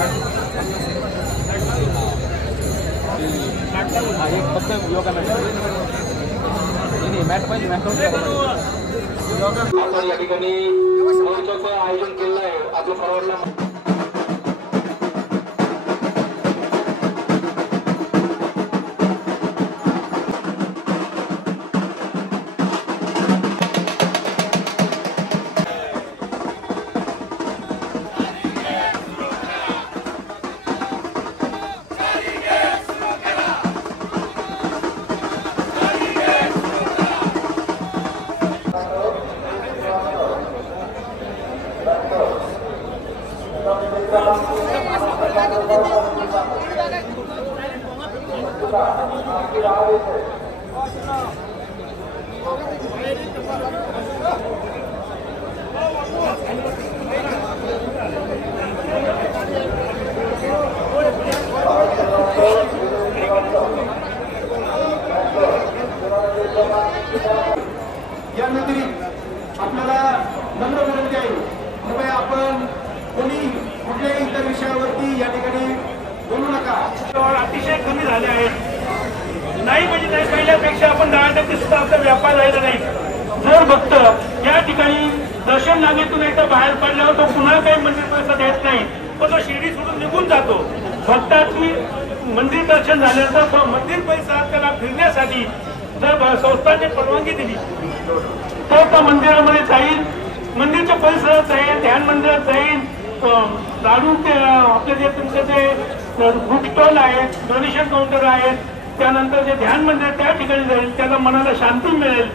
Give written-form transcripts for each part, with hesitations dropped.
एक फक्त yoga mat नाही मॅट पाहिजे मॅट आपण या ठिकाणी मोर्चाचं आयोजन केलं आहे आपल्या फॉरवर्डला या व्यतिरिक्त आपल्याला नम्र विनंती आहे कृपया आपण कोणी कुठल्याही इतर विषयावरती या ठिकाणी बोलू नका. अतिशय कमी झाले आहेत नाही म्हणजे नाही पहिल्यापेक्षा आपण 10% सुद्धा आपला व्यापार राहिला नाही. जर भक्त या ठिकाणी दर्शन रांगेतून एकदा बाहेर पडल्यावर तो पुन्हा काही मंदिर पैसा देत नाही पण तो शिर्डी सोडून निघून जातो. भक्ताची मंदिर दर्शन झाल्यानंतर मंदिर पैसा त्याला फिरण्यासाठी जर संस्थांनी परवानगी दिली तर त्या मंदिरामध्ये जाईल मंदिरच्या परिसरात जाईल ध्यान मंदिरात जाईल लाडू आपले जे तुमचे जे बुक स्टॉल आहेत डोनेशन काउंटर आहेत त्यानंतर जे ध्यान मंदिर त्या ठिकाणी जाईल त्याला मनाला शांती मिळेल.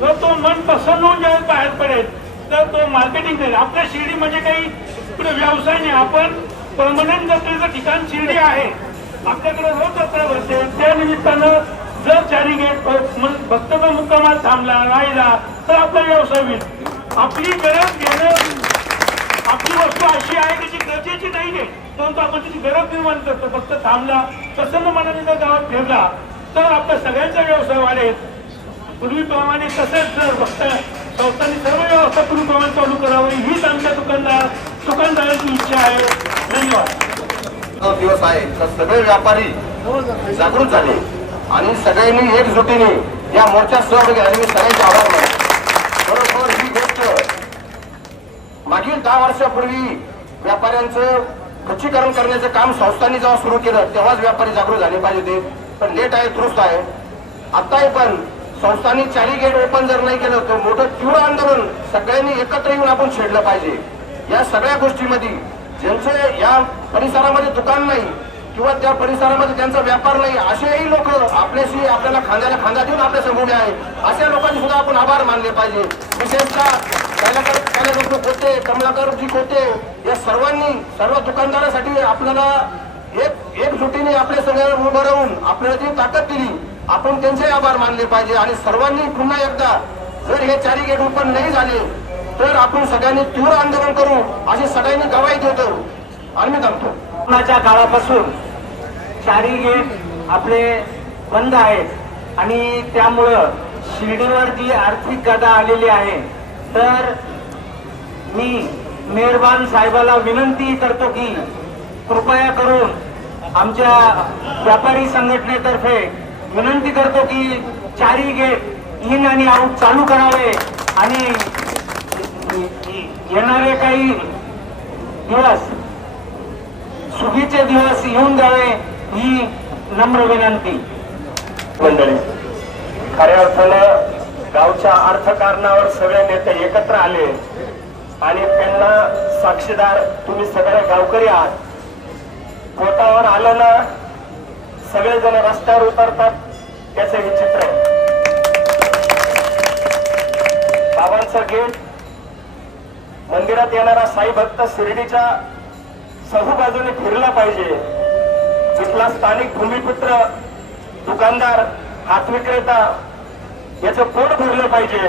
जर तो मन प्रसन्न होऊन ज्यावेळेस बाहेर पडेल तर तो मार्केटिंग करेल. आपल्या शिर्डी म्हणजे काही पुढे व्यवसाय नाही आपण परमनंट जत्रेचं ठिकाण शिर्डी आहे. आपल्याकडे रोज जत्रा भरते त्या निमित्तानं जर चारी गेट भक्ताचा मुक्कामात थांबला राहिला तर आपला व्यवसाय होईल. आपली गरज घेणं आपली वस्तू अशी आहे त्याची गरजेची नाही आहे परंतु आपण त्याची गरज निर्माण करतो. फक्त थांबला प्रसन्न मनाने जर गावात फिरला तर आपल्या सगळ्यांचा व्यवसाय वाढेल. पूर्वीप्रमाणे तसेच जर फक्त संस्थांनी सर्व व्यवस्था पूर्वीप्रमाणे चालू करावी हीच आमच्या दुकानदाराची इच्छा आहे. धन्यवाद. दिवस आहे तर सगळे व्यापारी जागृत झाले आणि सगळ्यांनी एकजुटीने या मोर्चात सहभागी झाले. मी सगळ्यांचे आभार मानतो. बरोबर ही गोष्ट मागील 10 वर्षापूर्वी व्यापाऱ्यांचं खच्चीकरण करण्याचं काम संस्थांनी जेव्हा सुरू केलं तेव्हाच व्यापारी जागृत झाले पाहिजे होते. पण लेट आहे दुरुस्त आहे. आताही पण संस्थांनी चारी गेट ओपन जर नाही केलं तर मोठं तीव्र आंदोलन सगळ्यांनी एकत्र येऊन आपण छेडलं पाहिजे. या सगळ्या गोष्टीमध्ये ज्यांचे या परिसरामध्ये दुकान नाही किंवा त्या परिसरामध्ये त्यांचा व्यापार नाही असेही लोक आपल्याशी आपल्याला खांद्याला खांदा देऊन आपल्या समोर आहे अशा लोकांनी सुद्धा आपण आभार मानले पाहिजे. विशेषतः होते कमलाकरजी होते या सर्वांनी सर्व दुकानदारासाठी आपल्याला एकजुटीने आपल्या सगळ्यांना उभं राहून आपल्याला जी ताकद दिली आपण त्यांचे आभार मानले पाहिजे. आणि सर्वांनी पुन्हा एकदा जर हे चारी गेट ओपन नाही झाले तर आपण सगळ्यांनी तीव्र आंदोलन करू अशी सगळ्यांनी गवाही देतो. आणि मी थांबतो. कोरोनाच्या काळापासून चारी गेट आपले बंद आहेत आणि त्यामुळं शिर्डीवर जी आर्थिक गदा आलेली आहे तर मी मेहरबान साहेबाला विनंती करतो की कृपया करून आमच्या व्यापारी संघटनेतर्फे विनंती करतो की चारी गेट इन आणि आउट चालू करावे आणि येणारे काही दिवस सुगीचे दिवस येऊन जावे ही नम्र विनंती. मंडळी खऱ्या अर्थानं गावच्या अर्थकारणावर सगळे नेते एकत्र आले आणि त्यांना साक्षीदार तुम्ही सगळे गावकरी आहात. पोटावर आलं ना सगळेजण रस्त्यावर उतरतात त्याचं हे चित्र आहे. बाबांचं गेट मंदिरात येणारा साई भक्त शिर्डीच्या चहूबाजूने फिरला पाहिजे. तिथला स्थानिक भूमिपुत्र दुकानदार हात विक्रेता याचं पोट भरलं पाहिजे.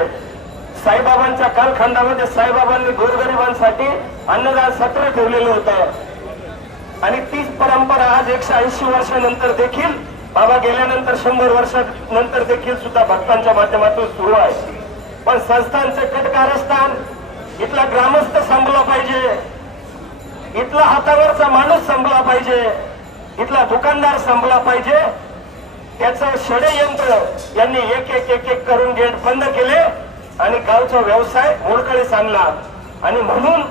साईबाबांच्या कालखंडामध्ये साईबाबांनी गोरगरिबांसाठी अन्नदान सत्र ठेवलेलं होतं आणि तीच परंपरा आज 180 वर्षानंतर देखील बाबा गेल्यानंतर 100 वर्षानंतर देखील सुद्धा भक्तांच्या माध्यमातून सुरू आहे. पण संस्थांचे कटकारस्थान इथला ग्रामस्थ सांभाळला पाहिजे. इथला हातावरचा माणूस संपला पाहिजे, इथला दुकानदार संपला पाहिजे. त्याचं षडयंत्र यांनी एक एक एक एक करून गेट बंद केले आणि गावचा व्यवसाय मोडकळीस आणला. आणि म्हणून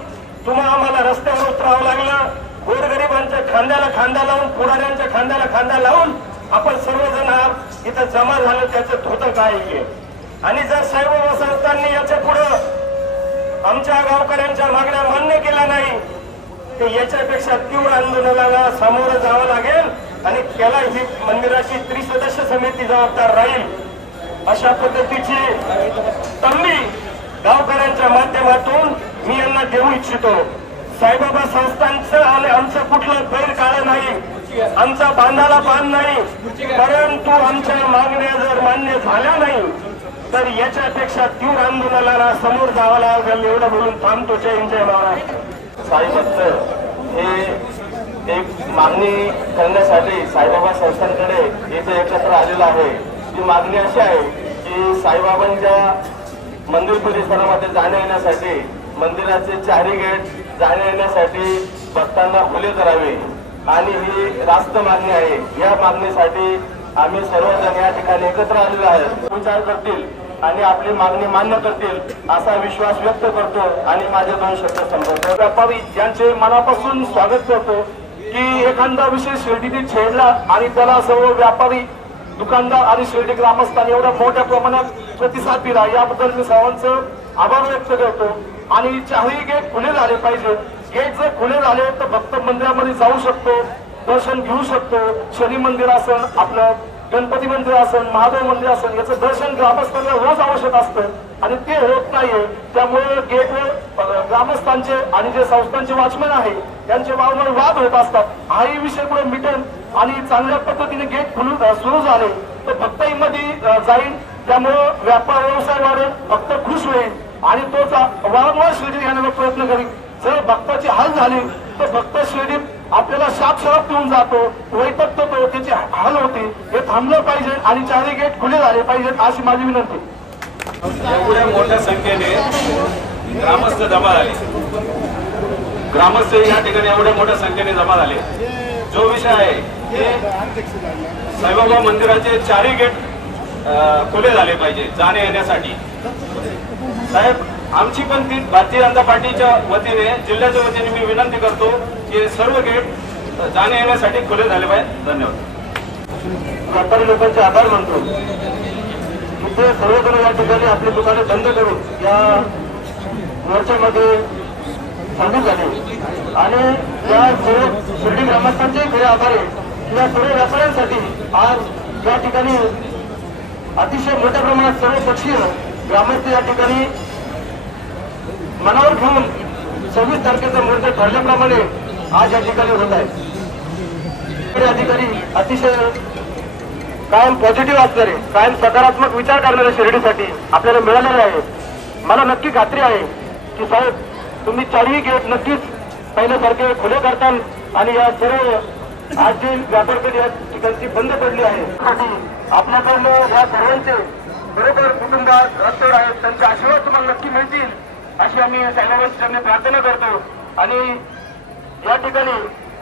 तुम्हाला आम्हाला रस्त्यावर उतरावं लागलं. गोरगरिबांच्या खांद्याला खांदा लावून, पुढाऱ्यांच्या खांद्याला खांदा लावून आपण सर्वजण इथं जमा झालं. त्याचं धोतं काय आहे? आणि जर साईबाबा संस्थांनी याच्या पुढं आमच्या गावकऱ्यांच्या मागण्या मान्य केल्या नाही तर याच्यापेक्षा तीव्र आंदोलनाला सामोरं जावं लागेल. आणि त्याला ही मंदिराची त्रिसदस्य समिती जबाबदार राहील. अशा पद्धतीची तंबी गावकऱ्यांच्या माध्यमातून मी यांना देऊ इच्छितो. साईबाबा संस्थांचं आणि आमचं कुठलं बैर काळ नाही, आमचा बांधाला बांध नाही, परंतु आमच्या मागण्या जर मान्य झाल्या नाही तर याच्यापेक्षा तीव्र आंदोलनाला समोर जावं लागेल. एवढं बोलून थांबतो. जय हिंद, जय महाराष्ट्र. साई भक्त हे एक मागणी करण्यासाठी साईबाबा संस्थांकडे इथे एकत्र आलेला आहे. ती मागणी अशी आहे की साईबाबांच्या मंदिर परिसरामध्ये जाण्या येण्यासाठी मंदिराचे चारही गेट जाण्या येण्यासाठी भक्तांना खुले करावे आणि ही रास्त मागणी आहे. या मागणीसाठी आम्ही सर्वजण या ठिकाणी एकत्र आलेलो आहोत. विचार करतील आणि आपली मागणी मान्य करतील असा विश्वास व्यक्त करतो आणि माझे 2 शब्द संपवतो. व्यापारी यांचे मनापासून स्वागत करतो की एखादा विषय शिर्डीने छेडला आणि त्याला सर्व व्यापारी, दुकानदार आणि शिर्डी ग्रामस्थांनी एवढ्या मोठ्या प्रमाणात प्रतिसाद दिला. याबद्दल मी सर्वांचं आभार व्यक्त करतो. आणि चारही गेट खुले झाले पाहिजे. गेट जर खुले झाले तर भक्त मंदिरामध्ये जाऊ शकतो, दर्शन घेऊ शकतो. शनी मंदिर असेल, आपलं गणपती मंदिर असेल, महादेव मंदिर असेल, याचं दर्शन ग्रामस्थांना रोज आवश्यक असतं आणि ते होत नाहीये. त्यामुळे गेटवर ग्रामस्थांचे आणि जे संस्थांचे वॉचमॅन आहे त्यांचे वारंवार वाद होत असतात. हाही विषय पुढे मिटेल आणि चांगल्या पद्धतीने गेट सुरू झाले तर भक्ताईमध्ये जाईल. त्यामुळं व्यापार व्यवसाय वाढेल, भक्त खुश होईल आणि तो वारंवार शिर्डी घेण्याचा प्रयत्न करील. जर भक्ताची हाल झाली तर भक्त शिर्डीत आपल्याला शाप देऊन जातो, वैतकतो, त्याची हाल होते. हे थांबलं पाहिजे आणि चारही गेट खुले झाले पाहिजेत अशी माझी विनंती. एवढ्या मोठ्या संख्येने ग्रामस्थ जमा झाले, ग्रामस्थ या ठिकाणी एवढ्या मोठ्या संख्येने जमा झाले. जो विषय आहे ते साईबाबा मंदिराचे चारही गेट खुले झाले पाहिजे जाणे येण्यासाठी. साहेब, आमची पण ती भारतीय जनता पार्टीच्या वतीने, जिल्ह्याच्या वतीने मी विनंती करतो की सर्व गेट जाणे येण्यासाठी खुले झाले पाहिजे. धन्यवाद. व्यापारी लोकांचे आभार मानतो. इथे सर्वजण या ठिकाणी आपली दुकाने बंद करून या मोर्चामध्ये सामील झाले आणि या सर्व शिर्डी ग्रामस्थांचे खरे आभार आहे. या सर्व व्यापाऱ्यांसाठी आज या ठिकाणी अतिशय मोठ्या प्रमाणात सर्व पक्षीय ग्रामस्थ या ठिकाणी मनावर घेऊन 26 तारखेचा मोर्चा ठरल्याप्रमाणे आज या ठिकाणी होत आहे. अधिकारी अतिशय कायम पॉझिटिव्ह असणारे, कायम सकारात्मक विचार करणारे शिर्डीसाठी आपल्याला मिळालेले आहे. मला नक्की खात्री आहे की साहेब तुम्ही चारही गेट नक्कीच पहिल्यासारखे खुले करताल आणि या सर्व आज जे व्यापारपेठ या ठिकाणची बंद पडली आहे आपल्याकडनं या सर्वांचे बरोबर कुटुंबात रस्त्यावर आहेत त्यांचे आशीर्वाद तुम्हाला नक्की मिळतील अशी आम्ही साईबाबांची चरणी प्रार्थना करतो. आणि या ठिकाणी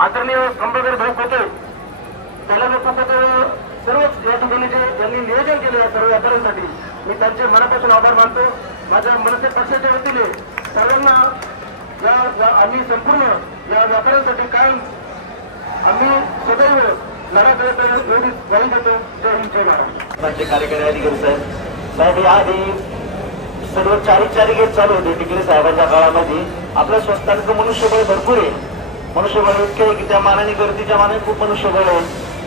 आदरणीय कंबळकर भाऊ होते, पहिला सर्वच या ठिकाणी जे त्यांनी नियोजन केलं या सर्व व्यापाऱ्यांसाठी मी त्यांचे मनापासून आभार मानतो. माझ्या मनसे पक्षाच्या वतीने सर्वांना आम्ही संपूर्ण या व्यापाऱ्यांसाठी कायम आम्ही सदैव लढा करत एवढी ग्वाही देतो. जय हिंद, जय महाराष्ट्र. कार्यकारी अधिकारी साहेब याआधी सर्व चारी गेट चालू होते टिकले साहेबांच्या काळामध्ये. आपल्या स्वस्तांचं मनुष्यबळ भरपूर आहे, मनुष्यबळ इतके आहे की त्या मानाने गर्दीच्या मानाने खूप मनुष्यबळ आहे.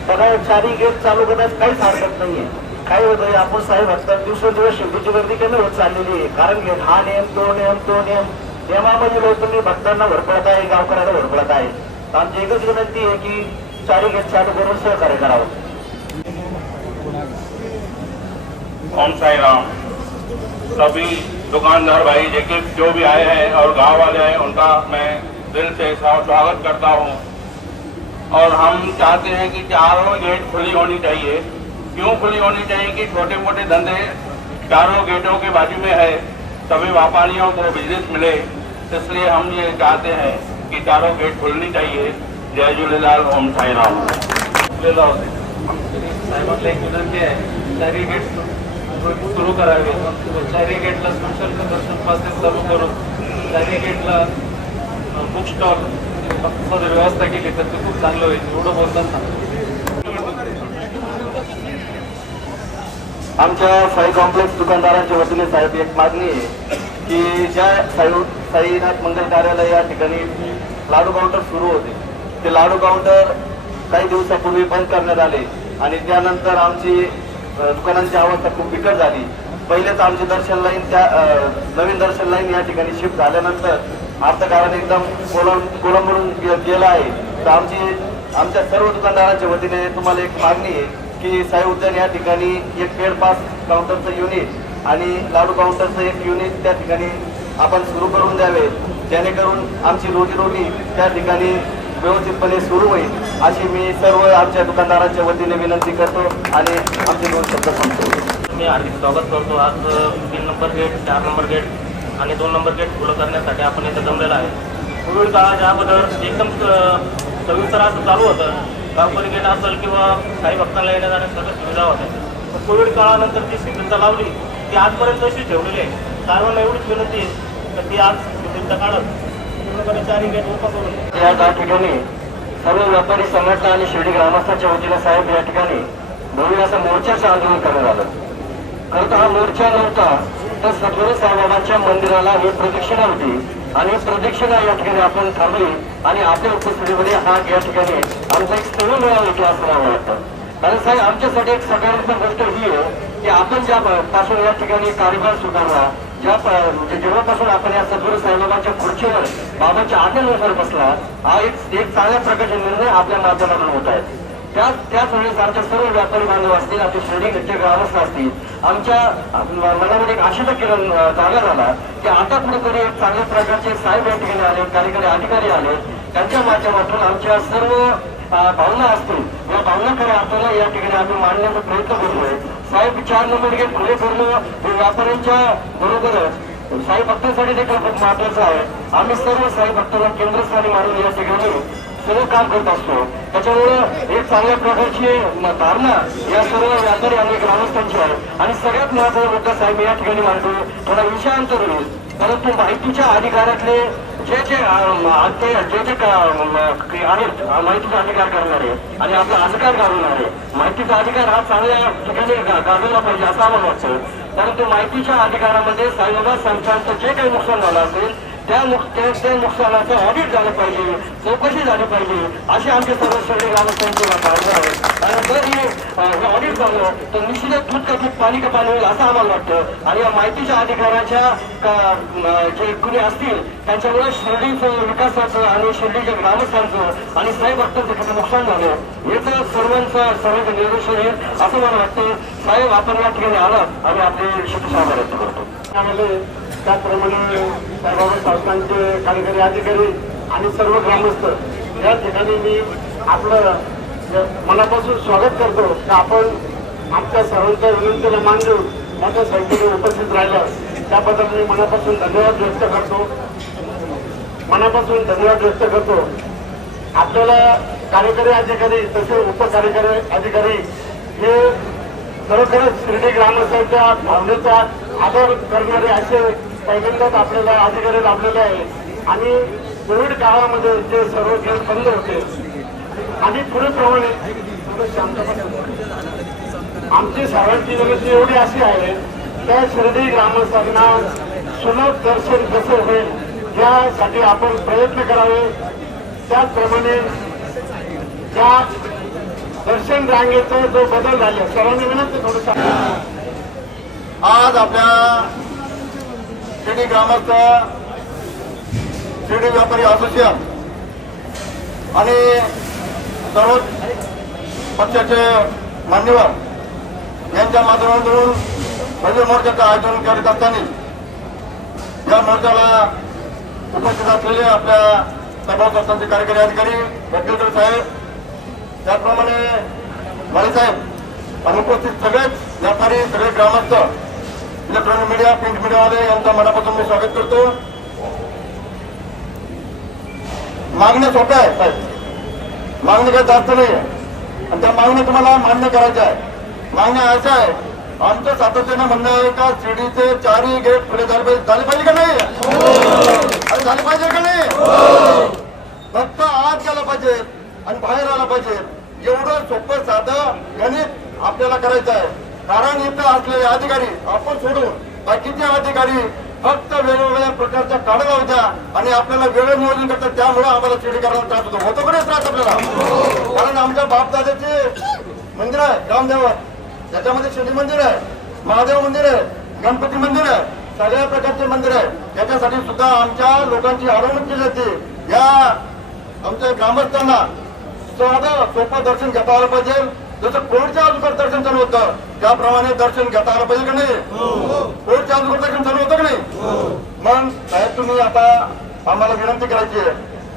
बघा चारही गेट चालू करण्यास काहीच हरकत नाहीये. काय होतंय आपण साहेब असतात दिवसेंदिवस शिर्डीची गर्दी कमी होत चाललेली आहे. कारण गेट हा नियम तो नियम नियमामध्ये लोकांनी भक्तांना भरपडत आहे, गावकऱ्याला भरपडत आहे. तर आमची एकच विनंती आहे की चारही गेट चालू करून सहकार्य करावं. ओम साई राम. सभी दुकानदार भाई जो भी आए हैं और गांव वाले हैं उनका मैं दिल से स्वागत करता हूं. और हम चाहते हैं कि चारों गेट खुली होनी चाहिए. क्यों खुली होनी चाहिए कि छोटे मोटे धंधे चारों गेटों के बाजू में है, सभी व्यापारियों को बिजनेस मिले, इसलिए हम ये चाहते हैं कि चारों गेट खुलनी चाहिए। जय झूलेलाल, ओम साई राम। साहेबांना एक विनंती आहे, चारही गेट सुरू करावे, चारही गेटला सशुल्क दर्शन पासेस चालू करून चारही गेटला बुक स्टॉल व्यवस्था केली तर ते खूप चांगलं होईल एवढं बोलताना आमच्या साई कॉम्प्लेक्स दुकानदारांच्या वतीने साहेब एक मागणी आहे की ज्या साईनाथ मंगल कार्यालय या ठिकाणी लाडू काउंटर सुरू होते, ते लाडू काउंटर काही दिवसापूर्वी बंद करण्यात आले आणि त्यानंतर आमची दुकानांची अवस्था खूप बिकट झाली। पहिलेच आमची दर्शन लाईन त्या नवीन दर्शन लाईन या ठिकाणी शिफ्ट झाल्यानंतर अर्थकारण एकदम कोलंबडून गेलं आहे। तर आमच्या सर्व दुकानदारांच्या वतीने तुम्हाला एक मागणी आहे की साई उद्यान या ठिकाणी एक पेड पास काउंटरचं युनिट आणि लाडू काउंटरचं एक युनिट त्या ठिकाणी आपण सुरू करून द्यावे, जेणेकरून आमची रोजीरोटी त्या ठिकाणी व्यवस्थितपणे सुरू होईल अशी मी सर्व आमच्या दुकानदारांच्या वतीने विनंती करतो आणि आमचे 2 शब्द सांगतो। मी हार्दिक स्वागत करतो। आज 3 नंबर गेट, 4 नंबर गेट आणि 2 नंबर गेट खुलं करण्यासाठी आपण इथं जमलेला आहे। कोविड काळाच्या अगोदर एकदम सविस्तर असं चालू होतं, गावकरी गेट असेल किंवा काही भक्तांना येण्या जाण्यास सगळ्या सुविधा होत्या। कोविड काळानंतर जी शिथिलता लावली ती आजपर्यंत तशी ठेवलेली आहे। सर्वांना एवढीच विनंती आहे तर ती आज शिथिलता काढत पूर्णपणे 4 गेट ओपन करून या ठिकाणी सर्व व्यापारी संघटना आणि शिर्डी ग्रामस्थांच्या वतीने साहेब या ठिकाणी भव्य असं मोर्चाचं आंदोलन करण्यात आलं। खरं तर हा मोर्चा नव्हता तर सद्गुरू साईबाबांच्या मंदिराला ही प्रदक्षिणा होती आणि प्रदक्षिणा या ठिकाणी आपण थांबली आणि आपल्या उपस्थितीमध्ये हा या ठिकाणी आमचा एक स्थळ मिळाला की असं मला वाटतं। कारण साहेब आमच्यासाठी एक सकारात्मक गोष्ट ही आहे की आपण ज्या पासून या ठिकाणी कार्यभार स्वीकारला, जेव्हापासून आपण या सद्गुरू साईबाबांच्या खुर्चीवर बाबांच्या आज्ञेनुसार बसला, हा एक चांगल्या प्रकारचे निर्णय आपल्या माध्यमातून होत आहेत। त्याच वेळेस आमच्या सर्व व्यापारी बांधव असतील, आपले शिर्डीचे ग्रामस्थ असतील, आमच्या मनामध्ये एक आशेचा किरण जागा झाला की आता कुठेतरी एक चांगल्या प्रकारचे साहेब या ठिकाणी आले, कार्यकारी अधिकारी आले, त्यांच्या माध्यमातून आमच्या सर्व भावना असतील या भावना खऱ्या अर्थाला या ठिकाणी आम्ही मांडण्याचा प्रयत्न करतोय। साहेब 4 नंबर गेट खुले करणं हे व्यापाऱ्यांच्या बरोबरच साई भक्तांसाठी देखील खूप महत्वाचं आहे। आम्ही सर्व साई भक्तांना केंद्रस्थानी मानून या ठिकाणी सर्व काम करत असतो। त्याच्यामुळे एक चांगल्या प्रकारची धारणा या सर्व व्यापारी आणि ग्रामस्थांची आहे आणि सगळ्यात महत्वाचा मुद्दा साहेब या ठिकाणी मांडतो, थोडा विषयांतर होईल, परंतु माहितीच्या अधिकारातले जे आहेत माहितीचा अधिकार करणारे आणि आपला अधिकार गाजवणारे, माहितीचा अधिकार हा चांगल्या ठिकाणी गाजवला पाहिजे असं आम्हाला वाटतं। परंतु माहितीच्या अधिकारामध्ये साईबाबा संस्थांचं जे काही नुकसान झालं असेल त्या नुकसानाचं ऑडिट झालं पाहिजे, चौकशी झाली पाहिजे अशी आमचे सर्व शिर्डी ग्रामस्थांची भावना आहे। आणि जर हे ऑडिट झालं तर निश्चितच दूध का दूध पाणी का पाणी होईल असं आम्हाला वाटतं आणि या माहितीच्या अधिकाराच्या जे कुणी असतील त्यांच्यामुळे शिर्डीचं विकासाचं आणि शिर्डीच्या ग्रामस्थांचं आणि साई भक्तांचं किती नुकसान झालं याचं सर्वांचं निदर्शन येईल असं मला वाटतं। साहेब आपण या ठिकाणी आलात आणि आपले शुभेच्छा व्यक्त करतो। त्याप्रमाणे साईबाबा संस्थांचे कार्यकारी अधिकारी आणि सर्व ग्रामस्थ या ठिकाणी मी आपलं मनापासून स्वागत करतो की आपण आमच्या सर्वांच्या विनंतीला मान देऊन मोठ्या संख्येने उपस्थित राहिलं त्याबद्दल मी मनापासून धन्यवाद व्यक्त करतो। आपल्याला कार्यकारी अधिकारी तसे उपकार्यकारी अधिकारी हे खरोखरच शिर्डी ग्रामस्थांच्या भावनेचा आदर करणारे असे पहिल्यांदाच आपल्याला अधिकारी लाभलेले आहे आणि कोविड काळामध्ये जे सर्व गेट बंद होते आणि पुढेप्रमाणे आमची सर्वांची विनंती एवढी अशी आहे त्या शिर्डी ग्रामस्थांना सुलभ दर्शन कसं होईल यासाठी आपण प्रयत्न करावे। त्याचप्रमाणे त्या दर्शन रांगेचा जो बदल झाला सर्वांनी विनंती थोडंसं आज आपल्या शिर्डी ग्रामस्थ, शिर्डी व्यापारी असोसिएशन आणि सर्व पक्षाचे मान्यवर यांच्या माध्यमातून भव्य मोर्चाचं आयोजन करत असताना या मोर्चाला उपस्थित असलेले आपल्या सर्व संस्थांचे कार्यकारी अधिकारी वकील साहेब, त्याचप्रमाणे माळीसाहेब आणि उपस्थित सगळेच व्यापारी, सगळे ग्रामस्थ, इलेक्ट्रॉनिक मीडिया, प्रिंट मीडियावाले यांचं मनापासून मी स्वागत करतो। मागण्या सोप्या आहेत साहेब, मागणी काही जास्त नाही आहे आणि त्या मागण्या तुम्हाला मान्य करायच्या आहे. मागण्या अशा आहे, आमचं सातत्यानं म्हणणं आहे का शिर्डीचे 4ही गेट खुले झाले पाहिजे का नाही, अरे झाले पाहिजे का नाही. फक्त आत गेला पाहिजे आणि बाहेर आला पाहिजे, एवढं सोपं साधं गणित आपल्याला करायचं आहे. कारण इथं असलेले अधिकारी आपण सोडून बाकीचे अधिकारी फक्त वेगवेगळ्या प्रकारच्या काढा लावत्या आणि आपल्याला वेळ नियोजन करतात. त्यामुळे आम्हाला शिर्डी करायला त्रास होतो का नाही त्रास आपल्याला. कारण आमच्या बापदादाचे मंदिर आहे रामदेव, त्याच्यामध्ये शिर्डी मंदिर आहे, महादेव मंदिर आहे, गणपती मंदिर आहे, सगळ्या प्रकारचे मंदिर आहे. त्याच्यासाठी सुद्धा आमच्या लोकांची अडवणूक केली जाते. या आमच्या ग्रामस्थांना साधं सोपं दर्शन घेता आलं पाहिजे. जसं कोर्टच्या अगोदर दर्शन चालू होतं त्याप्रमाणे दर्शन घेता आलं पाहिजे का नाही. कोर्टच्या अगोदर दर्शन चालू होतं का नाही. मग साहेब तुम्ही आता आम्हाला विनंती करायची आहे,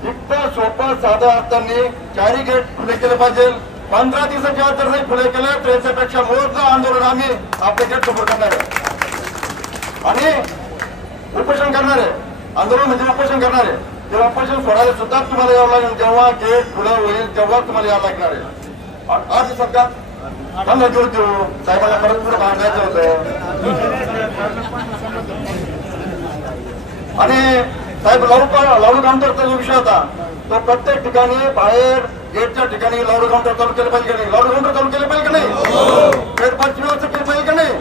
इतकं सोपं साधं असताना 4ही गेट खुले केले पाहिजे. 15 दिवसाच्या आत जर नाही खुले केले तर याच्यापेक्षा मोठं आंदोलन आम्ही आपले गेट समोर करणार आहे आणि उपोषण करणार आहे. आंदोलन म्हणजे उपोषण करणार आहे. ते उपोषण सोडायला सुद्धा तुम्हाला यावं लागेल. जेव्हा गेट खुलं होईल तेव्हा तुम्हाला यावं लागणार आहे. आज सरकार थांबा देऊ देऊ साहेबांना परत पुढे बांधायचं होतं आणि साहेब लाडू काउंटरचा जो विषय होता तो प्रत्येक ठिकाणी बाहेर गेटच्या ठिकाणी लाडू काउंटर चालू केलं पाहिजे का नाही, लाडू काउंटर चालू केलं पाहिजे का नाही, गेटपासची व्यवस्था केली पाहिजे का नाही.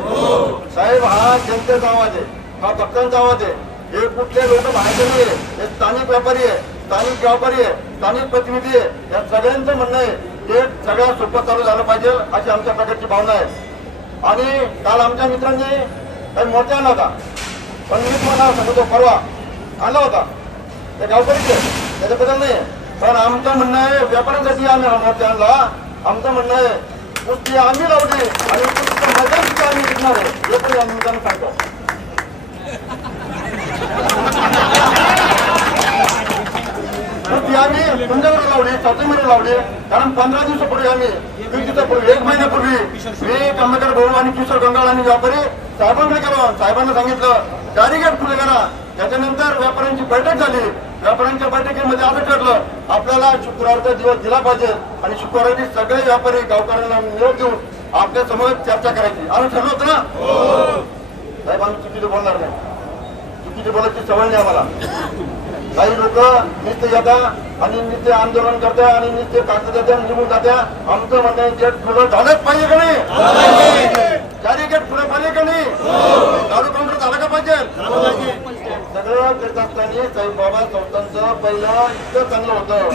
साहेब हा जनतेचा आवाज आहे, हा भक्तांचा आवाज आहे. हे कुठले लोक बाहेरचे नाही, हे स्थानिक व्यापारी आहे, स्थानिक व्यापारी आहे, स्थानिक प्रतिनिधी आहे. या सगळ्यांचं म्हणणं आहे ते सगळ्यात सोपं चालू झालं पाहिजे अशी आमच्या प्रकारची भावना आहे. आणि काल आमच्या मित्रांनी काही मोर्चा आणला होता, पण मी तुम्हाला सांगतो परवा आला होता ते गावकरीच आहे, त्याच्याबद्दल नाही. पण आमचं म्हणणं आहे व्यापाऱ्यांसाठी आम्ही हा मोर्चा आणला. आमचं म्हणणं आहे कुस्ती आम्ही लावली आणि मैदान सुद्धा आम्ही जिंकणार आहे हे पण आम्ही सांगतो. आम्ही तुमच्यावर लावली, चौथीमध्ये लावली. कारण 15 दिवसापूर्वी आम्ही 20 दिवसापूर्वी 1 महिन्यापूर्वी मी कमलाकर भाऊ आणि किशोर गंगाळ आणि व्यापारी साहेबांकडे गेलो. साहेबांना सांगितलं 4ही गेट खुले करा. त्याच्यानंतर व्यापाऱ्यांची बैठक झाली. व्यापाऱ्यांच्या बैठकीमध्ये असं ठरलं आपल्याला शुक्रवारचा दिवस दिला पाहिजे आणि शुक्रवारी सगळे व्यापारी गावकऱ्यांना निरोप देऊन आपल्या समोर चर्चा करायची आम्ही ठरलं होतं ना. साहेब आम्ही चुकीचं बोलणार नाही, चुकीची बोलायची सवय नाही आम्हाला. काही लोक नुसते येतात आणि नुसते आंदोलन करतात आणि नुसते कागद देतात निघून जातात. आमचं म्हणणं गेट खुलं झालंच पाहिजे का नाही, 4ही गेट खुलं पाहिजे का नाही, लाडू काउंटर झालं का पाहिजे. सगळं करत असताना साईबाबा संस्थांचं पहिलं इतकं चांगलं होतं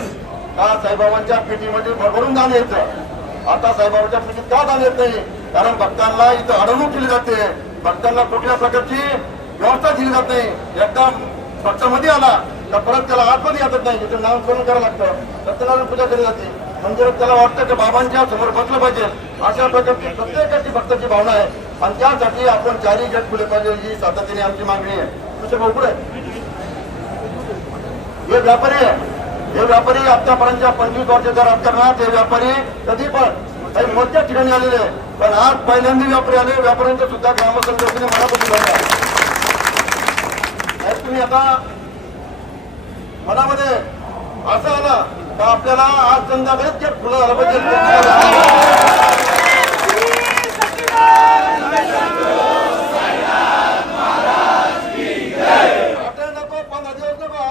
का साईबाबांच्या पेटीमध्ये भरभरून दान यायचं. आता साईबाबांच्या पेटीत का दान येत नाही, कारण भक्तांना इथं अडवणूक केली जाते. भक्तांना कुठल्या प्रकारची व्यवस्था दिली जात नाही. एकदा भक्तामध्ये आला तर परत त्याला आतमध्ये येतच नाही. इथं नामकरण करावं लागतं, सत्यनारायण पूजा केली जाते. मंदिरात त्याला वाटतं की बाबांच्या समोर बसलं पाहिजे. अशा प्रकारची प्रत्येकाची भक्ताची भावना आहे आणि त्यासाठी आपण 4ही गेट खुले पाहिजे ही सातत्याने आमची मागणी आहे. उघड आहे हे व्यापारी आहे, हे व्यापारी आतापर्यंतच्या 25 वर्षाच्या राजकारणात हे व्यापारी कधी पण काही मोठ्या ठिकाणी आलेले आहे. पण आज पहिल्यांदा व्यापारी आले. व्यापाऱ्यांचं सुद्धा ग्रामसंघटनेने मनापासून झालं. तुम्ही आता मनामध्ये असं आलं का आपल्याला आज संध्याकाळीच गेट खुलं झालं पाहिजे.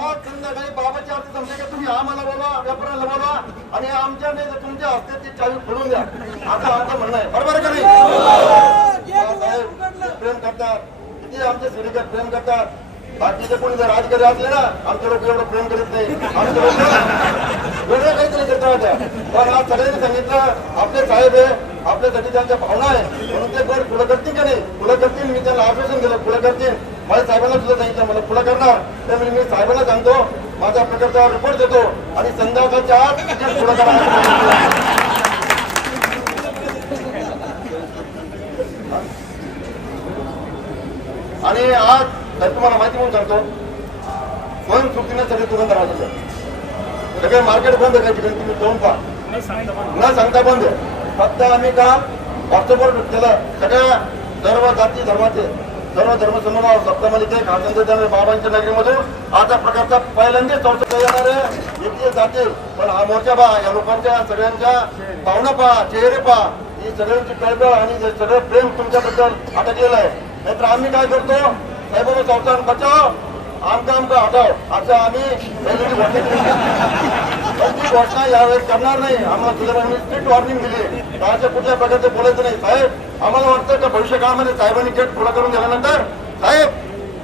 आज संध्याकाळी बाबाची आरती जमते का तुम्ही आम्हाला बोला, व्यापाऱ्याला बोला आणि आमच्या तुमच्या हस्ते ती चावी खोलून द्या असं आमचं म्हणणं आहे. बरोबर आहे का नाही. प्रेम करतात किती आमचे सिडीकर प्रेम करतात. बाकीचे कोणी जर राजकारणी असले ना आमचे लोक एवढं प्रेम करीत नाही. आमचे लोक वेगळं काहीतरी करतात. पण आज सगळ्यांनी सांगितलं आपले साहेब आहे, आपल्यासाठी त्यांच्या भावना आहे म्हणून ते गड खुलं करतील का नाही. खुलं करतील. मी त्यांना आश्वासन दिलं खुलं करतील. माझ्या साहेबांना सुद्धा सांगितलं मला खुलं करणार. त्यामुळे मी साहेबांना सांगतो माझा प्रकारचा रिपोर्ट देतो आणि संध्याकाळच्या आत खुलं करा. आणि आज तुम्हाला माहिती म्हणून सांगतो स्वयं चुकीने सगळे दुकानदार आलेले सगळे मार्केट बंद आहे. ठिकाणी तुम्ही जाऊन पहा न सांगता बंद आहे. फक्त आम्ही का व्हॉट्सअपवर केलं सगळ्या सर्व जाती धर्माचे सर्व धर्मसमूह सप्तमालिके खासदार बाबांच्या नगरीमधून आता प्रकारचा पहिल्यांदाच चौथा येणार आहे. येतील जातील, पण हा मोर्चा पहा, या लोकांच्या सगळ्यांच्या भावना पहा, चेहरे पहा, ही सगळ्यांची कळकळ आणि सगळं प्रेम तुमच्याबद्दल अटकलेलं आहे. नाहीतर आम्ही काय करतो, साहेबांना संस्थान बचाव आम का हटाव असं आम्ही घोषणा यावेळेस करणार नाही. आम्हाला तुझ्या स्ट्रिक्ट वॉर्निंग दिली, अशा कुठल्या प्रकारचे बोलायचं नाही. साहेब आम्हाला वाटतं का भविष्य काळामध्ये साहेबांनी गेट पुढे करून दिल्यानंतर साहेब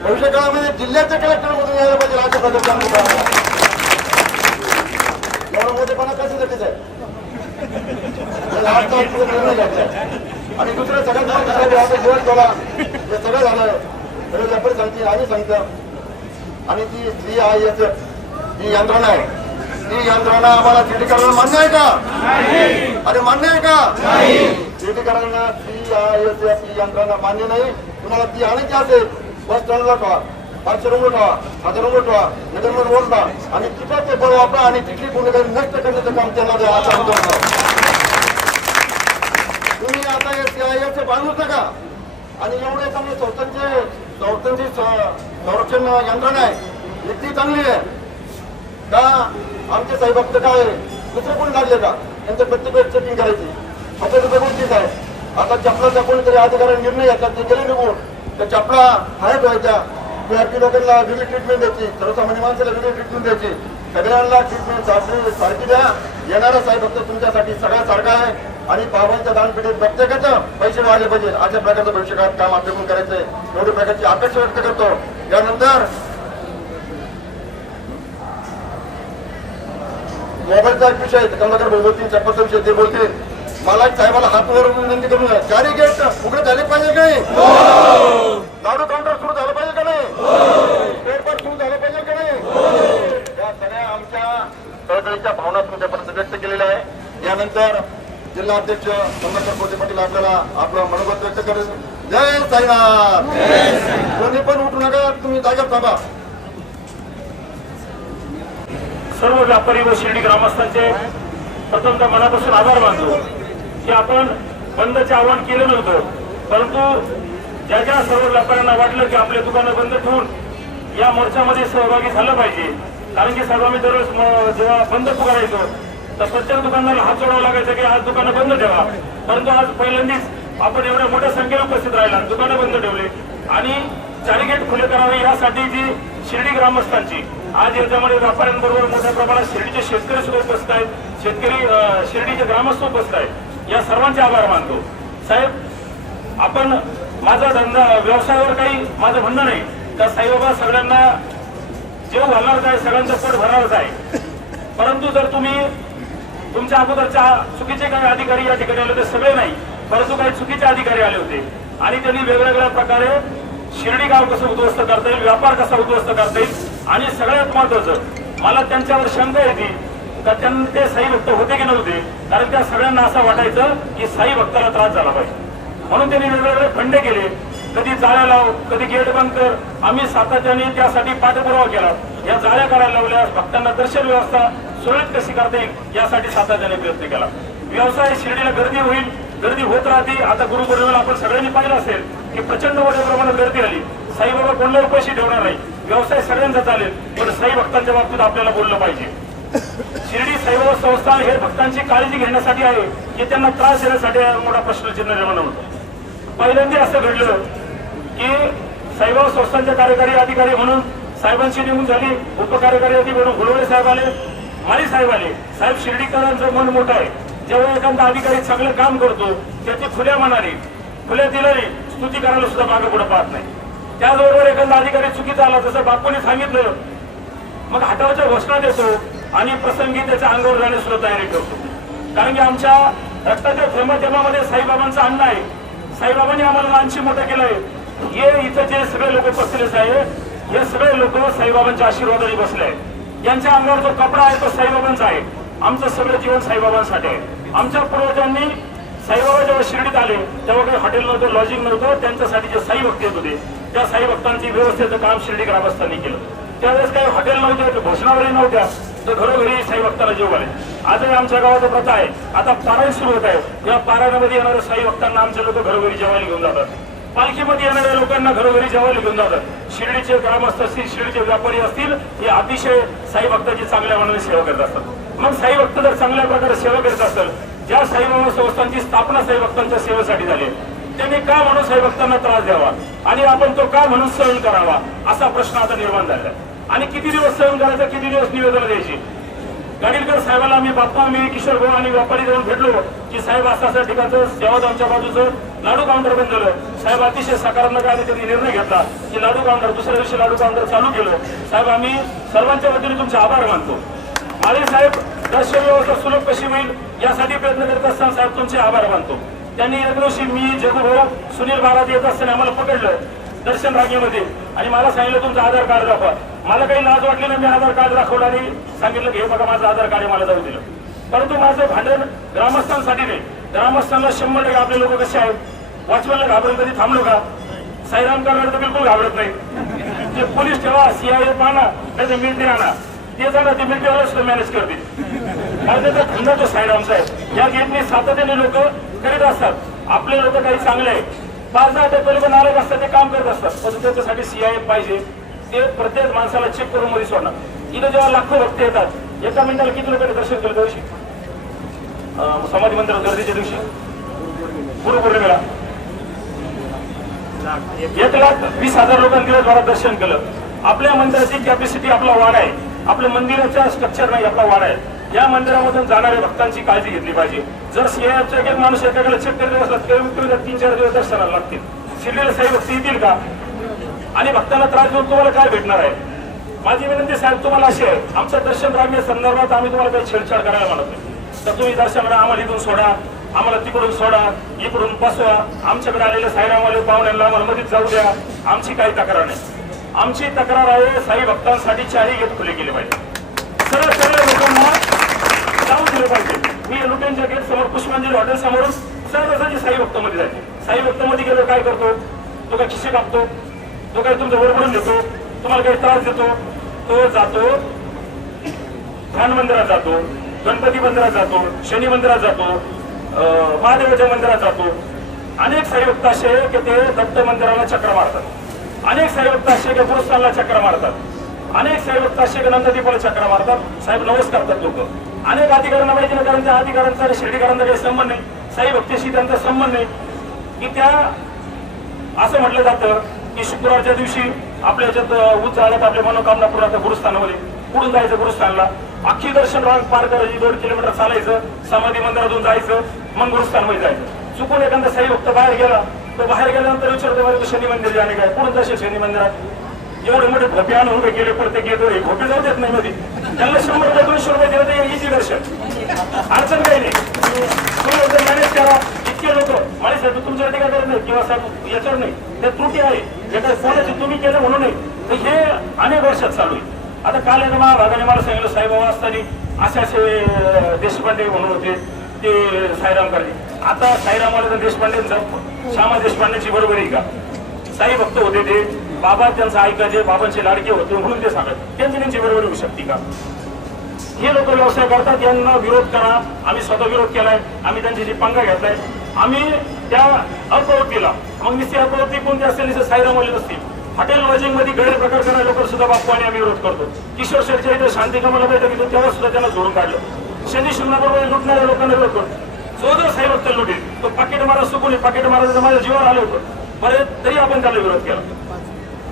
भविष्य काळामध्ये जिल्ह्याच्या कलेक्टर मधून यायला पाहिजे अशा प्रकारचे एवढं मोठेपणा कशासाठीच आहे. निर्णय घ्यायचा आणि दुसरं सगळ्यात दिवस बोला हे सगळं झालं सगळे व्यापारी सांगतील, आम्ही सांगतो. आणि ती CISF ही यंत्रणा आहे, ती यंत्रणा आम्हाला सिटी करायला मान्य आहे का? अरे मान्य आहे का? सिटी करायला CISF ही यंत्रणा मान्य नाही. तुम्हाला ती आणायची असेल बस स्टँडला ठेवा, 500 रुपये ठेवा, 1000 रुपये ठेवा, नगरमध्ये ओढता आणि तिथं ते बळ वापरा आणि तिथली गुन्हेगारी नष्ट करण्याचं काम त्यांना द्या असं आमचं. तुम्ही आता हे CISF बांधूच नका. आणि एवढे चांगले संस्थांची संरक्षण यंत्रणा आहे, इतकी चांगली आहे का आमचे साहेब फक्त काय दुसरे कोणी लागले का त्यांचं प्रत्येक वेळेस चेकिंग करायची. आता तर गोष्टीच आहे. आता चपलाचा कोणीतरी अधिकाऱ्याने निर्णय घेतात, ते गेले निघून त्या चपला हायट व्हायच्या. VIP लोकांना वेगळी ट्रीटमेंट द्यायची, सर्वसामान्य माणसाला वेगळी ट्रीटमेंट द्यायची, सगळ्यांना ट्रीटमेंट सारखी द्या. येणारा साहेब फक्त तुमच्यासाठी सगळ्या सारखा आहे आणि बाबांच्या दानपेठेत प्रत्येकाचं पैसे वाढले पाहिजे अशा प्रकारचं भविष्यकाळात काम आपल्याकडून करायचंय. एवढी प्रकारची अपेक्षा व्यक्त करतो. यानंतर मोबाईलचा एक विषय कमलाकर भाऊ बोलतील, चप्पलचा विषय ते बोलतील. मला साहेबाला हात वर विनंती करून चारी गेट उघडे झाले पाहिजे का नाही? लाडू काउंटर सुरू झालं पाहिजे का नाही? पेपर सुरू झालं पाहिजे का नाही? या सगळ्या आमच्या चळवळीच्या भावना तुमच्यापर्यंत व्यक्त केलेल्या आहे. यानंतर जिल्हा अध्यक्ष कमलाकर कोते पाटील आपल्याला आपलं मनोगत व्यक्त करेल. जय साईनाथ. कोणी पण उठू नका, तुम्ही जागेवर थांबा. सर्व व्यापारी व शिर्डी ग्रामस्थांचे प्रथमतः मनापासून आभार मानतो की आपण बंदचे आवाहन केलं नव्हतं, परंतु ज्या ज्या सर्व व्यापाऱ्यांना वाटलं की आपले दुकानं बंद ठेवून या मोर्चामध्ये सहभागी झालं पाहिजे. कारण की सर्व आम्ही दररोज जेव्हा बंद पुकारायचो तर प्रत्येक दुकानदाराला हात जोडावा लागायचं की आज दुकानं बंद ठेवा. परंतु आज पहिल्यांदाच आपण एवढ्या मोठ्या संख्येने उपस्थित राहिला, दुकानं बंद ठेवले आणि चारी गेट खुले करावे यासाठी जी शिर्डी ग्रामस्थांची आज याच्यामध्ये व्यापाऱ्यांबरोबर मोठ्या प्रमाणात शिर्डीचे शेतकरी सुद्धा उपस्थित आहेत, शेतकरी शिर्डीचे ग्रामस्थ उपस्थित आहेत, या सर्वांचे आभार मानतो. साहेब आपण माझा धंदा व्यवसायावर काही माझं म्हणणं नाही तर साईबाबा सगळ्यांना जेव घालणारच आहे, सगळ्यांचं पोट भरणारच आहे. परंतु जर तुम्ही तुमच्या अगोदरच्या चुकीचे काही अधिकारी या ठिकाणी आले होते, सगळे नाही परंतु काही चुकीचे अधिकारी आले होते आणि त्यांनी वेगवेगळ्या प्रकारे शिर्डी गाव कसं उद्ध्वस्त करता येईल, व्यापार कसा उद्ध्वस्त करता येईल आणि सगळ्यात महत्वाचं मला त्यांच्यावर शंका येते का ते साई भक्त होते की नव्हते. कारण त्या सगळ्यांना असं वाटायचं की साई भक्ताला त्रास झाला पाहिजे म्हणून त्यांनी वेगवेगळे खंडे केले. कधी जाळ्या लाव, कधी गेट बंद कर. आम्ही सातत्याने त्यासाठी पाठपुरावा केला. या जाळ्या करायला लावल्या, भक्तांना दर्शन व्यवस्था सुरळीत कशी करता येईल यासाठी सातत्याने प्रयत्न केला. व्यवसाय शिर्डीला गर्दी होईल, गर्दी होत राहते. आता गुरुपौर्णिमेला आपण सगळ्यांनी पाहिलं असेल की प्रचंड मोठ्या प्रमाणात गर्दी आली. साईबाबा कोणाला पैसे ठेवणार नाही, व्यवसाय सगळ्यांचा चालेल, पण साई भक्तांच्या बाबतीत आपल्याला बोललं पाहिजे. शिर्डी साईबाबा संस्थान हे भक्तांची काळजी घेण्यासाठी आहे की त्यांना त्रास देण्यासाठी मोठा प्रश्नचिन्ह निर्माण होतं. पहिल्यांदा असं घडलं की साईबाबा संस्थांचे कार्यकारी अधिकारी म्हणून साहेबांची नेमणूक झाली, उपकार्यकारी अधिकारी म्हणून गुलवडे साहेब आले, माळी साहेब आले. साहेब शिर्डीकरांचं मन मोठं आहे. जेव्हा एखादा अधिकारी चांगलं काम करतो त्याची खुल्या मनाने खुल्या दिलाने स्तुती करायला सुद्धा मागे पुढे पाहत नाही. त्याचबरोबर एखादा अधिकारी चुकीचा आला जसं बापूने सांगितलं मग हटावाच्या घोषणा देतो आणि प्रसंगी त्याच्या अंगावर जाण्यास सुद्धा तयारी करतो. कारण की आमच्या रक्ताच्या थेंबाथेंबामध्ये साईबाबांचं अन्न आहे. साईबाबांनी आम्हाला लहानशी मोठं केलंय. हे इथं जे सगळे लोक बसलेले साहेब हे सगळे लोक साईबाबांच्या आशीर्वादाने बसले आहेत. यांच्या अंगावर जो कपडा आहे तो साईबाबांचा आहे. आमचं सगळं जीवन साईबाबांसाठी आहे. आमच्या पूर्वजांनी साईबाबा जेव्हा शिर्डीत आले तेव्हा काही हॉटेल नव्हतं, लॉजिंग नव्हतं. त्यांच्यासाठी जे साई भक्त येत होते त्या साई भक्तांची व्यवस्थेचं काम शिर्डी ग्रामस्थांनी केलं. त्यावेळेस काही हॉटेल नव्हते, घोषणावळी नव्हत्या, तर घरोघरी साई भक्तांना जेव घाले. आजही आमच्या गावाचा प्रथा आहे. आता पारायण सुरू होत आहे, या पारायणामध्ये येणाऱ्या साई भक्तांना आमचे लोक घरोघरी जेवायला घेऊन जातात. पालखीमध्ये येणाऱ्या लोकांना घरोघरी जेवायला घेऊन जातात. शिर्डीचे ग्रामस्थ असतील, शिर्डीचे व्यापारी असतील, हे अतिशय साई भक्ताची चांगल्या मनाने सेवा करत असतात. मग साई भक्त जर चांगल्या प्रकारे सेवा करत असेल, ज्या साईबाबा संस्थांची स्थापना साई भक्तांच्या सेवेसाठी झाली, त्यांनी का म्हणून साई भक्तांना त्रास द्यावा आणि आपण तो का म्हणून सहन करावा असा प्रश्न आता निर्माण झाला. आणि किती दिवस सहन करायचा, किती दिवस निवेदन द्यायची. गाडीलकर साहेबाला आम्ही बाप्पा, मी किशोर भाऊ आणि व्यापारी जाऊन भेटलो की साहेब असं ठिकाणचं सेवादांच्या बाजूचं लाडू काउंटर बंद झालं. साहेब अतिशय सकारात्मक आणि त्यांनी निर्णय घेतला की लाडू काउंटर, दुसऱ्या दिवशी लाडू काउंटर चालू केलं. साहेब आम्ही सर्वांच्या वतीने तुमचे आभार मानतो. माळी साहेब दर्शन व्यवस्था सुलभ कशी होईल यासाठी प्रयत्न करत असताना साहेब तुमचे आभार मानतो. त्यांनी एक दिवशी मी जगूभाऊ सुनील महाराज येत असताना आम्हाला पकडलं दर्शन रांगेमध्ये आणि मला सांगितलं तुमचं आधार कार्ड दाखवा. मला काही लाज वाटली नाही, मी आधार कार्ड दाखवलं आणि सांगितलं की हे बघा माझं आधार कार्ड मला जाऊ दिलं. परंतु माझं भांडण ग्रामस्थांसाठी नाही. ग्रामस्थांना 100% आपले लोक कसे आहेत, वॉचमॅनला घाबरून कधी थांबलो का? साईराम करणार तर बिलकुल घाबरत नाही. ते पोलीस ठेवा, CIA पाहना, नाही तर मिलिटरी आणा, ते जाणार ते मिलिटरीवाला मॅनेज करतील. कारण त्याचा धंदा तो साईरामचा आहे. या गेटने सातत्याने लोक करीत असतात. आपले लोक काही चांगले आहेत, 5-10 टक्के लोक नाराज असतात, ते काम करत असतात. पण त्याच्यासाठी CIA पाहिजे. ते प्रत्येक माणसाला चेक करून मध्ये सोडणार. इथं जेव्हा लाखो भक्त येतात, एका मिनिटाला किती लोकांनी दर्शन केलं त्या दिवशी? समाधी मंदिरात गर्दीच्या दिवशी गुरुपौर्णिमेला 1,20,000 लोकांनी दिवसभरात दर्शन केलं. आपल्या मंदिराची कॅपॅसिटी आपला वाडा आहे, आपल्या मंदिराचा स्ट्रक्चर नाही, आपला वाडा आहे. या मंदिरामधून जाणाऱ्या भक्तांची काळजी घेतली पाहिजे. जर CIFचा एक माणूस एकाकडे चेक करत असला तर 3-4 दिवस दर्शनाला लागतील. शिर्डीला साई भक्त येतील का? आणि भक्तांना त्रास देऊन तुम्हाला काय भेटणार आहे? माझी विनंती साहेब तुम्हाला अशी आहे, आमचं दर्शन रांगे संदर्भात आम्ही तुम्हाला काही छेडछाड करायला म्हणत नाही. तर तुम्ही दर्शनाला आम्हाला इथून सोडा, आम्हाला तिकडून सोडा, इकडून बसवा. आमच्याकडे आलेले साईरामवाले पाहुण्यांना आम्हाला मध्येच जाऊ द्या, आमची काही तक्रार नाही. आमची तक्रार आहे साई भक्तांसाठी 4ही गेट खुले केले पाहिजे. सरळ सरळ लोकांना जाऊ दिलं पाहिजे. मी लुटेनच्या गेट समोर पुष्पांजली हॉटेल समोरून सरळ साई भक्त मध्ये जायचे. साई भक्त मध्ये गेलो काय करतो? तो काय खिशे कापतो, तो काही तुमचं वरबडून देतो, तुम्हाला काही त्रास देतो? तो जातो ध्यान मंदिरात जातो, गणपती मंदिरात जातो, शनी मंदिरात जातो, महादेवाच्या मंदिरात जातो. अनेक साई भक्त असे की ते दत्त मंदिराला चक्र मारतात, अनेक साई भक्त असे की गुरुस्थानला चक्र मारतात, अनेक साई भक्त असे की नंददीपाला चक्र मारतात. साहेब नवस करतात लोक. अनेक अधिकाऱ्यांना माहिती नाही, कारण त्या अधिकाऱ्यांचा आणि शिर्डीकरांचा काही संबंध नाही, साई भक्तीशी त्यांचा संबंध नाही. की त्या असं म्हटलं जातं की शुक्रवारच्या दिवशी आपल्या याच्यात ऊस जाळ्यात आपल्या मनोकामना पूर्ण गुरुस्थानामध्ये पुढून जायचं. गुरुस्थानला अख्खी दर्शन रांग पार करायची, 2 किलोमीटर चालायचं, समाधी मंदिरातून जायचं, मग गुरुस्थानमध्ये जायचं. चुकून एखादा साई भक्त बाहेर गेला, तो बाहेर गेल्यानंतर विचारतो शनी मंदिर जाणे काय, पुढून जाशील शनी मंदिरात? एवढे मोठे भोपे आणून उभे केले, पडते घेतो, भोपे जाऊ देत नाही मध्ये. त्यांना 100-200 दिले तर इझी दर्शन, अडचण काही नाही. तुम्ही मॅनेज करा. इतके लोक माळी साहेब तुमच्या ठिकाणी करत नाही किंवा साहेब याच्यावर नाही, त्या त्रुटी आहे, जे काही कोणाची तुम्ही केलं म्हणून नाही. तर हे अनेक वर्षात चालू आहे. आता काल एका महाभागाने मला सांगितलं साईबाबा असताना असे देशपांडे म्हणून होते, ते साईराम करणे. आता साईरामवाले तर देशपांडेंचं, श्यामा देशपांडेची बरोबरी का? साई भक्त होते ते, बाबा त्यांचं ऐकायचे, बाबांचे लाडके होते म्हणून ते सांगत, त्यांची बरोबरी होऊ शकते का? हे लोक व्यवसाय करतात, यांना विरोध करा. आम्ही स्वतः विरोध केलाय, आम्ही त्यांच्याशी पंगा घेतलाय. आम्ही त्या अप्रवृत्तीला, मग निश्चित अप्रवृत्ती कोणती असेल, साईरामवाले असतील, हॉटेल लॉजिंग मध्ये गैरप्रकार करणारे लोक सुद्धा बाप्पू आणि आम्ही विरोध करतो. किशोर शेठच्या इथे शांती कमाला बैठक घेतो तेव्हा सुद्धा त्यांना जोडून काढलं. शनी शिंगणाबरोबर लुटणाऱ्या लोकांना विरोध करतो. जो साई भक्त लुटेल तो पाकिट मारा सुकून, पाकिट मारायचं माझ्या जीवावर आलं होतं, बरे तरी आपण त्याला विरोध केला.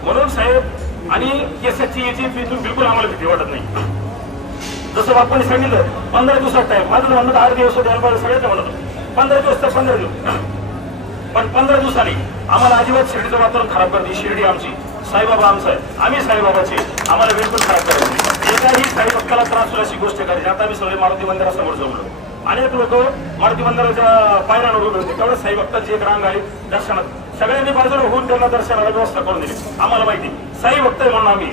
म्हणून साहेब आणि केसाची याची बिलकुल आम्हाला भीती वाटत नाही. जसं बाप्पांनी सांगितलं 15 दिवसात टाइम, माझं म्हणणं 8 दिवस होते, सगळ्याचं म्हणत 15 दिवस तर 15 दिवस, पण 15 दिवसांनी आम्हाला अजिबात शिर्डीचं वातावरण खराब करते. शिर्डी आमची, साईबाबा आमचा आहे, आम्ही साईबाबाचे, आम्हाला बिलकुल खराब करायची. एकाही साई भक्ताला त्रास होईल अशी गोष्ट करायची. आता आम्ही सगळे मारुती मंदिरासमोर जमलो, अनेक लोक मारुती मंदिराच्या पायऱ्यांवर उभे होते. तेवढं साई भक्तांची एक रांग आहे दर्शनात, सगळ्यांनी बाजूला होऊन त्यांना दर्शनाला व्यवस्था करून दिली. आम्हाला माहिती साई भक्त आहे म्हणून आम्ही,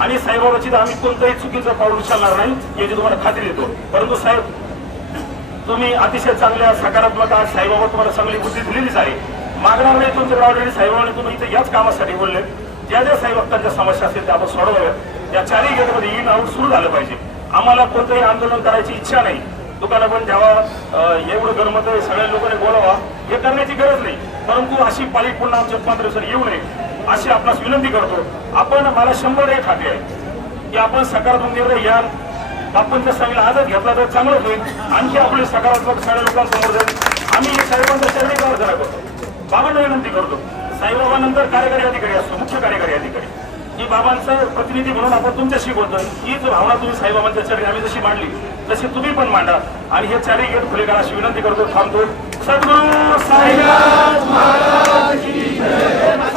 आणि साईबाबाची तर आम्ही कोणतंही चुकीचं पाऊल उचलणार नाही याची तुम्हाला खात्री देतो. परंतु साहेब तुम्ही अतिशय चांगल्या सकारात्मक आहात. साईबाबा तुम्हाला चांगली बुद्धी दिलेलीच आहे, मागणार नाही तुमच्या ऑलरेडी. साईबाबाने तुम्ही इथे याच कामासाठी बोलले, ज्या ज्या साई भक्तांच्या समस्या असतील त्या आपण सोडवाव्यात. या 4ही गेटमध्ये इन आउट सुरू झालं पाहिजे. आम्हाला कोणतंही आंदोलन करायची इच्छा नाही. दुकानं पण ठेवा, एवढं गरमत आहे, सगळ्या लोकांनी बोलावा, हे करण्याची गरज नाही. परंतु अशी पाळी पुन्हा आमच्या पात्र येऊ नये अशी आपणास विनंती करतो. आपण मला 100 खाते आहे की आपण सकारात्मक निर्णय घ्याल. बापूंच्या सांगीला आजच घेतला तर चांगलं होईल. आणखी आपले सकारात्मक सगळ्या लोकांसमोर जाईल. आम्ही साहेबांचा चरणी प्रार्थना करतो. बाबांना विनंती करतो. साईबाबांनंतर कार्यकारी अधिकारी असतो, मुख्य कार्यकारी अधिकारी, की बाबांचं प्रतिनिधी म्हणून आपण तुमच्याशी बोलतोय. हीच भावना तुम्ही साईबाबांच्या चरणी आम्ही जशी मांडली तशी तुम्ही पण मांडा आणि हे चारही गेट खुले करा अशी विनंती करतो. थांबतो. सद्गुरू साईनाथ महाराज की जय.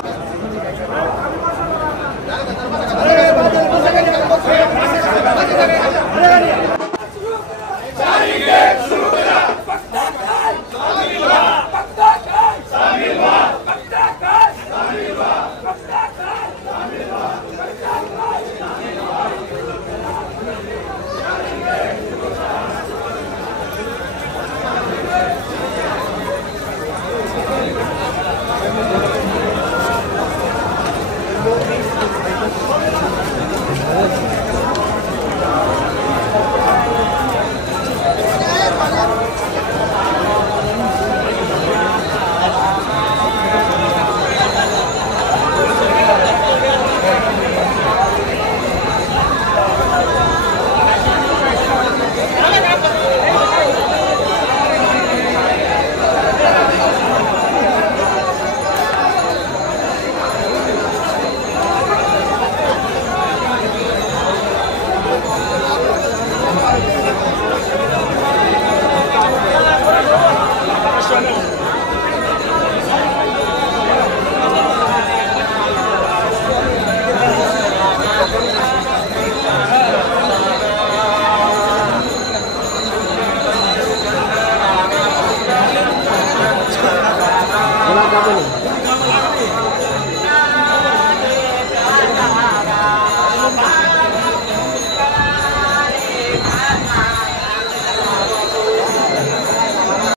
Apa nih?